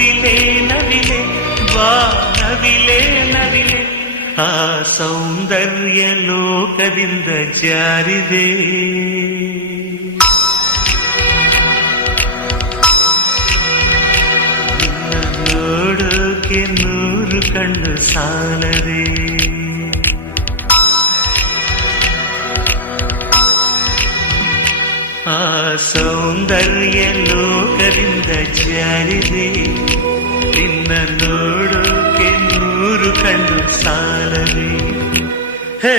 ನವಿಲೆ ನವಿಲೆ ಬಾ ನವಿಲೆ ನವಿಲೆ ಆ ಸೌಂದರ್ಯ ಲೋಕದಿಂದ ಜಾರಿದೆ. ನೋಡೋಕೆ 100 ಕಣ್ಣು ಸಾಲದೆ. ಆ ಸೌಂದರ್ಯ ಲೋಕದಿಂದ ಜಾರಿದೆ. ನಿನ್ನ ನೋಡೋಕೆ 100 ಕಣ್ಣು ಸಾಲದೆ. ಹೇ